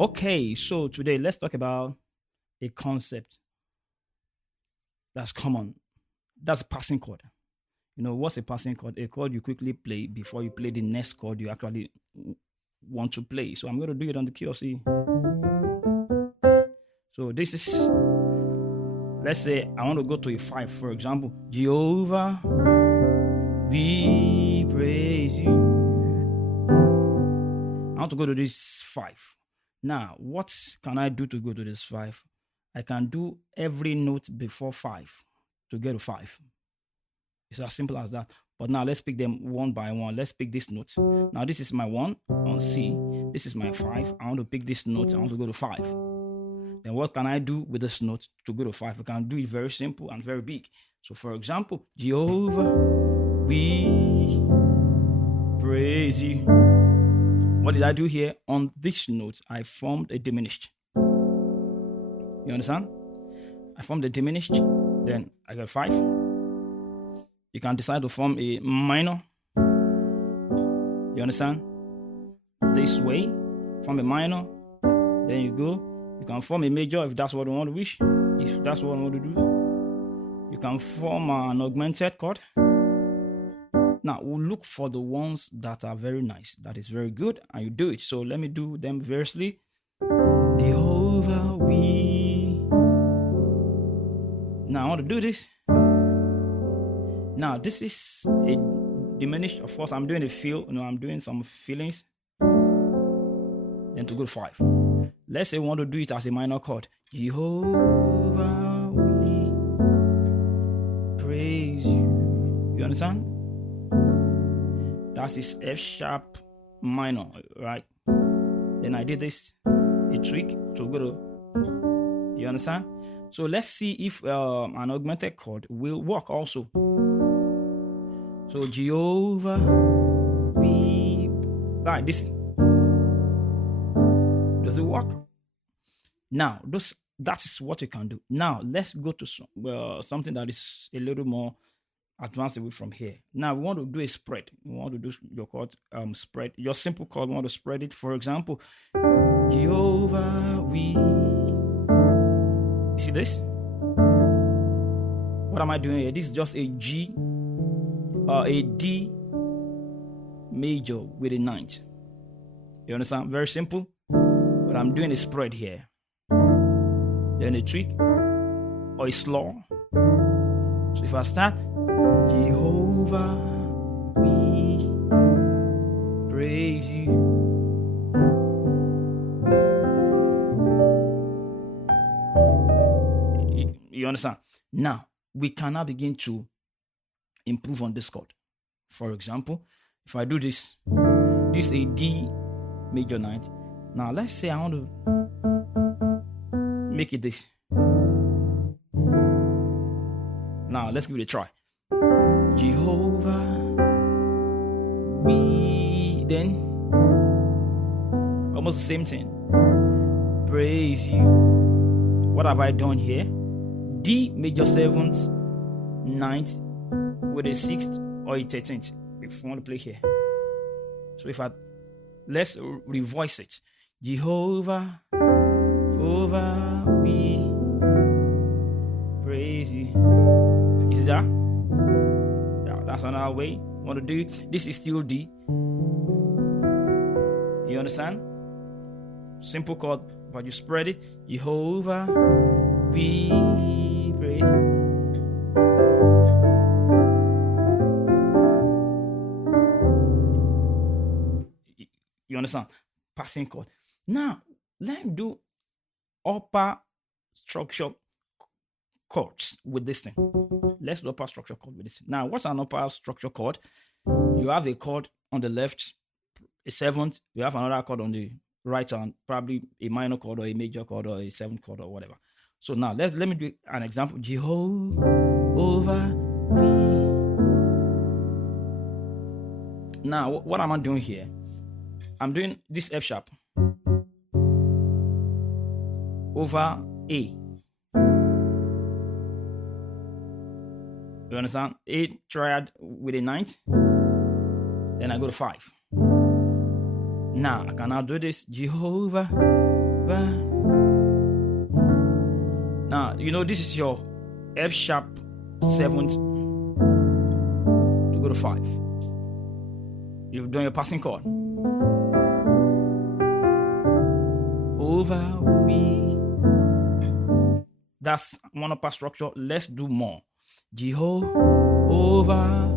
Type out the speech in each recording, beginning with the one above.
Okay, so today let's talk about a concept that's common. That's a passing chord. You know, what's a passing chord? A chord you quickly play before you play the next chord you actually want to play. So I'm going to do it on the key of C. So this is, let's say I want to go to a 5, for example. Jehovah, we praise you. I want to go to this 5. Now, what can I do to go to this 5? I can do every note before 5 to get to 5. It's as simple as that. But now let's pick them one by one. Let's pick this note. Now this is my 1 on C. This is my 5. I want to pick this note. I want to go to 5. Then what can I do with this note to go to 5? I can do it very simple and very big. So for example, Jehovah, we praise you. What did I do here? On this note, I formed a diminished. You understand? I formed a diminished, then I got 5. You can decide to form a minor. You understand? This way, form a minor. Then you go. You can form a major if that's what you want to wish. If that's what you want to do. You can form an augmented chord. Now, we'll look for the ones that are very nice, that is very good, and you do it. So let me do them variously. Jehovah, we. Now, I want to do this. Now, this is a diminished. Of course, I'm doing a feel. I'm doing some feelings. Then to go to 5. Let's say we want to do it as a minor chord. Jehovah, we praise you. You understand? That is F sharp minor, right? Then I did this, a trick to go to. You understand? So let's see if an augmented chord will work also. So Jehovah, we, right? This does it work? Now, that is what you can do. Now let's go to something that is a little more advanced away from here. Now we want to do a spread. We want to do your chord spread. Your simple chord, we want to spread it. For example, Jehovah, we. You see this? What am I doing here? This is just a G, a D major with a 9th. You understand? Very simple. But I'm doing a spread here. Then a trick or a slaw. So if I start, Jehovah, we praise you. You understand? Now, we can now begin to improve on this chord. For example, if I do this, this is a D major 9th. Now, let's say I want to make it this. Now, let's give it a try. Jehovah, we, then almost the same thing. Praise you. What have I done here? D major 7th, 9th with a 6th or a 13th. If you want to play here. So let's revoice it. Jehovah, Jehovah, we praise you. Is that? Yeah, that's another way. Want to do it? This is still D. You understand? Simple chord, but you spread it. Jehovah, we pray. You understand? Passing chord. Now, let's do upper structure chords with this thing. Let's do upper structure chord with this. Now, what's an upper structure chord? You have a chord on the left, a 7th. You have another chord on the right hand, probably a minor chord or a major chord or a 7th chord or whatever. So now let me do an example. Jehovah, we. Now, what am I doing here? I'm doing this F sharp over A. You understand? A triad with a 9th. Then I go to 5. Now I can now do this. Jehovah, Now, this is your F sharp 7th to go to 5. You've done your passing chord. Over we. That's one upper structure. Let's do more. Jehovah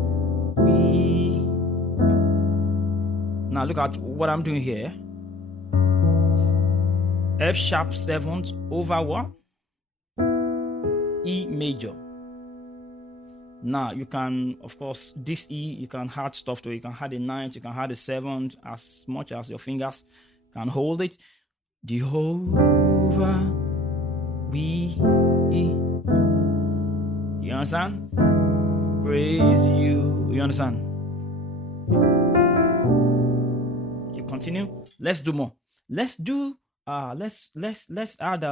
we. Now look at what I'm doing here. F sharp 7th over what? E major. Now you can, of course, this E, you can add stuff to it. You can add a 9th, you can add a 7th, as much as your fingers can hold it. Jehovah we. You understand? Praise you. You understand? You continue. Let's do more. Let's do let's add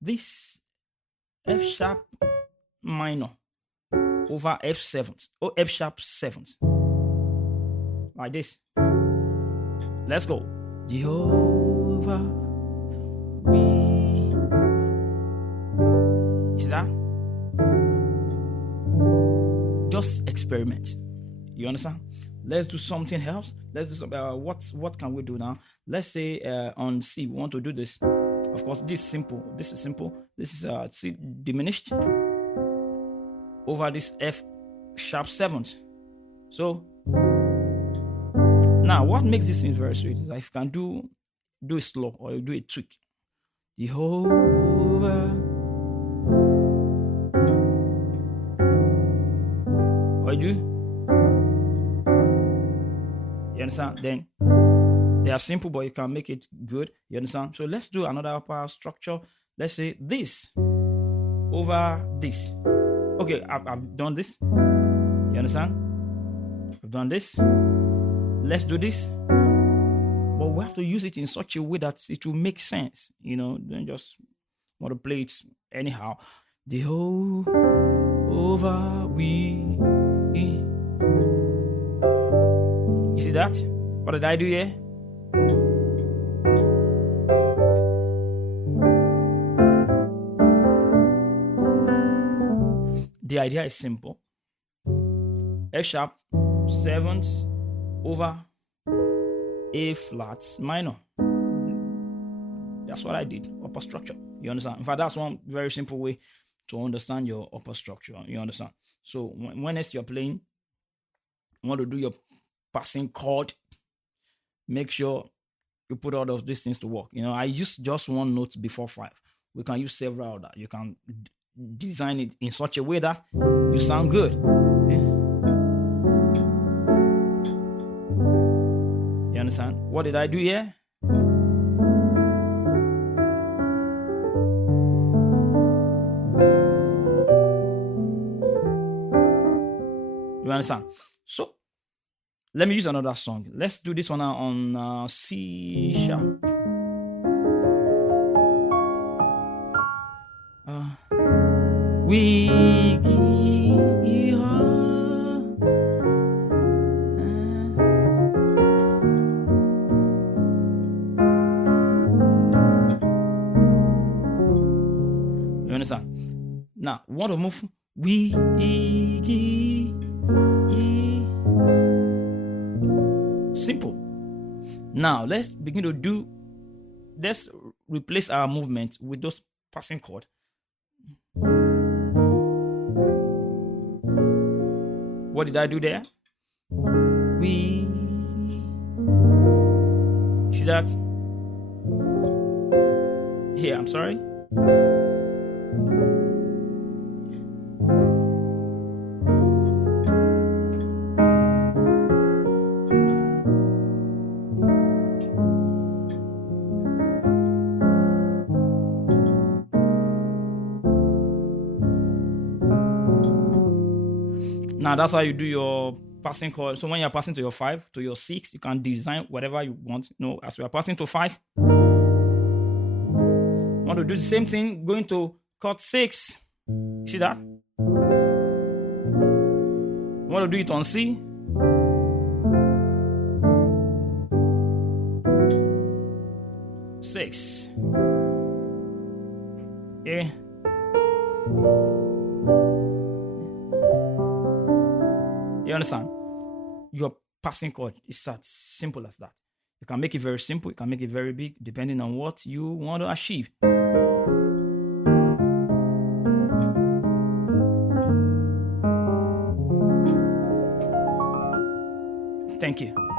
this F sharp minor over F 7th or F sharp 7th, like this. Let's go. Jehovah we. You see that? Just experiment. You understand? Let's do something else. Let's do some. What can we do now? Let's say on C we want to do this. Of course, this is simple. This is simple. This is C diminished over this F sharp 7th. So now, what makes this thing very sweet is that if you can do it slow or you do a tweak. Jehovah. Or you do. You understand? Then they are simple, but you can make it good. You understand? So let's do another upper structure. Let's say this over this. Okay, I've done this. You understand? I've done this. Let's do this. But we have to use it in such a way that it will make sense. Don't just want to play it anyhow. The whole over we. You see that? What did I do here? The idea is simple. F sharp 7th over A flat minor. That's what I did. Upper structure. You understand? In fact, that's one very simple way to understand your upper structure. You understand? So when next you're playing, you want to do your passing chord, make sure you put all of these things to work. I use just one note before 5. We can use several of that. You can design it in such a way that you sound good. You understand? What did I do here? You understand? So let me use another song. Let's do this one on C sharp. We give her. You understand? Now, want to move? We give. Simple. Now let's begin to do. Let's replace our movement with those passing chord. What did I do there? We. See that? Here, I'm sorry. Now that's how you do your passing chord. So when you're passing to your 5, to your 6, you can design whatever you want. As we are passing to 5, you want to do the same thing, going to chord 6. See that? You want to do it on C. 6. Okay. You understand? Your passing chord is as simple as that. You can make it very simple, you can make it very big, depending on what you want to achieve. Thank you.